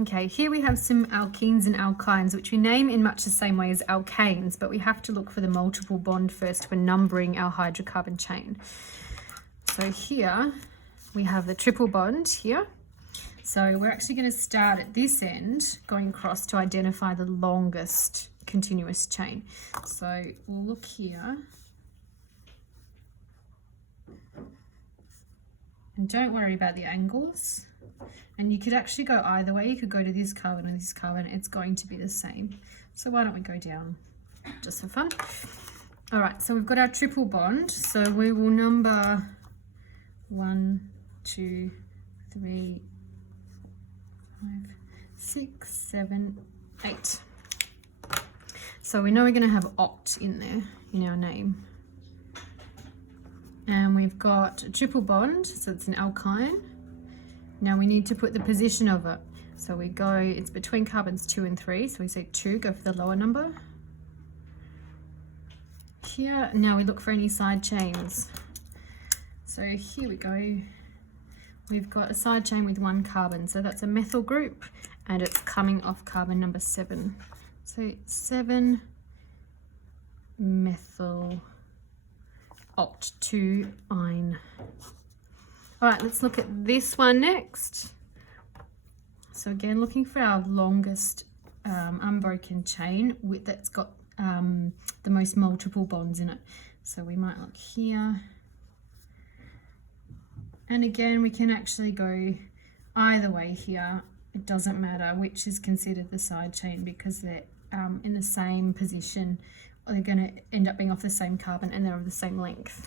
Okay, here we have some alkenes and alkynes, which we name in much the same way as alkanes, but we have to look for the multiple bond first when numbering our hydrocarbon chain. So here we have the triple bond here. So we're actually going to start at this end, going across to identify the longest continuous chain. So we'll look here. And don't worry about the angles. And you could actually go either way. You could go to this carbon or this carbon. It's going to be the same. So why don't we go down just for fun? All right, so we've got our triple bond. So we will number 1, 2, 3, 5, 6, 7, 8. So we know we're going to have oct in there in our name. And we've got a triple bond, so it's an alkyne. Now we need to put the position of it. So we go, it's between carbons 2 and 3. So we say 2, go for the lower number. Here, now we look for any side chains. So here we go. We've got a side chain with 1 carbon. So that's a methyl group and it's coming off carbon number 7. So 7 methyl oct 2 ine. All right, let's look at this one next. So again, looking for our longest unbroken chain that's got the most multiple bonds in it. So we might look here. And again, we can actually go either way here. It doesn't matter which is considered the side chain because they're in the same position. They're going to end up being off the same carbon and they're of the same length.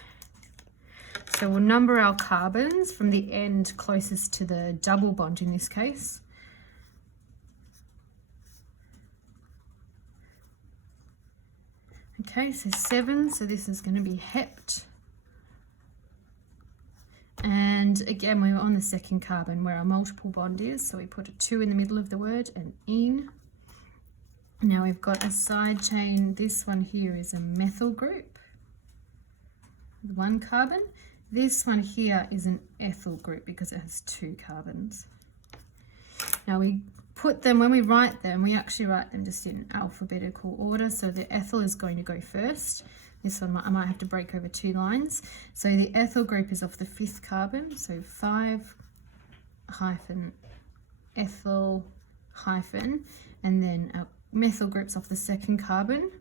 So we'll number our carbons from the end closest to the double bond in this case. Okay, so 7, so this is going to be hept. And again, we're on the second carbon where our multiple bond is, so we put a 2 in the middle of the word and ene. Now we've got a side chain. This one here is a methyl group, 1 carbon. This one here is an ethyl group because it has 2 carbons. Now we put them, when we write them, we actually write them just in alphabetical order. So the ethyl is going to go first. This one I might have to break over 2 lines. So the ethyl group is off the 5th carbon. So 5 hyphen ethyl hyphen, and then our methyl group's off the 2nd carbon.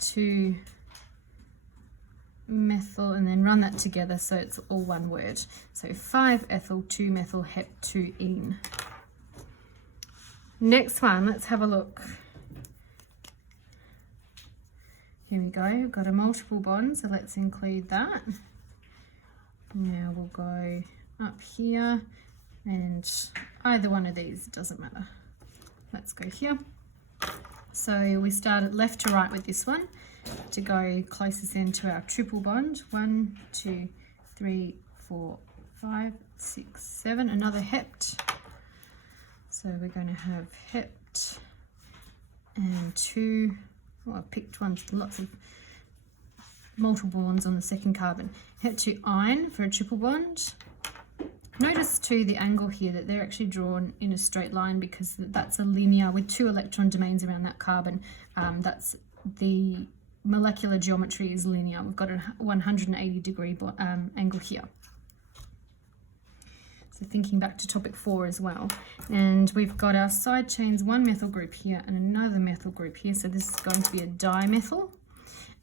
2 methyl, and then run that together so it's all one word. So 5 ethyl, 2 methyl, hep, 2 ene. Next one, let's have a look. Here we go, we've got a multiple bond, so let's include that. Now we'll go up here, and either one of these, it doesn't matter. Let's go here. So we started left to right with this one to go closest in to our triple bond. 1, 2, 3, 4, 5, 6, 7. Another hept. So we're going to have hept and 2. Oh, I picked ones, lots of multiple bonds on the 2nd carbon. Hept 2 ine for a triple bond. Notice too the angle here that they're actually drawn in a straight line because that's a linear with 2 electron domains around that carbon. That's the molecular geometry is linear. We've got a 180-degree angle here. So thinking back to topic 4 as well. And we've got our side chains, 1 methyl group here and another methyl group here. So this is going to be a dimethyl.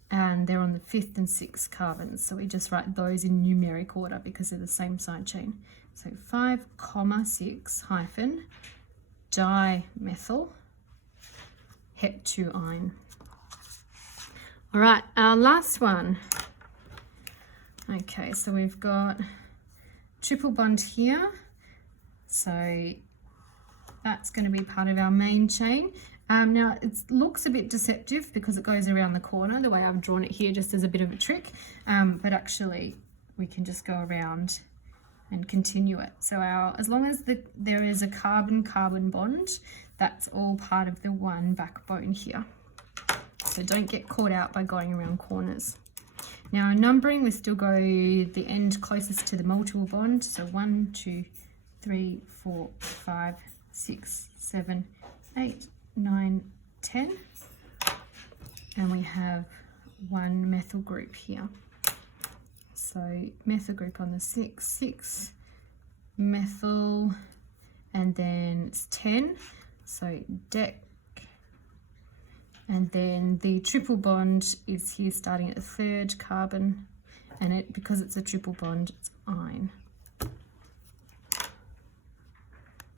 And they're on the 5th and 6th carbons. So we just write those in numeric order because they're the same side chain. So 5, 6 hyphen dimethyl hep 2 ine. All right, our last one. Okay, so we've got triple bond here. So that's going to be part of our main chain. Now it looks a bit deceptive because it goes around the corner the way I've drawn it here just as a bit of a trick, but actually we can just go around and continue it. So as long as there is a carbon-carbon bond, that's all part of the one backbone here. So don't get caught out by going around corners. Now in numbering, we still go the end closest to the multiple bond. So 1, 2, 3, 4, 5, 6, 7, 8, 9, 10. And we have one methyl group here. So methyl group on the 6, 6, methyl, and then it's 10, so dec, and then the triple bond is here starting at the 3rd carbon, and because it's a triple bond, it's yne.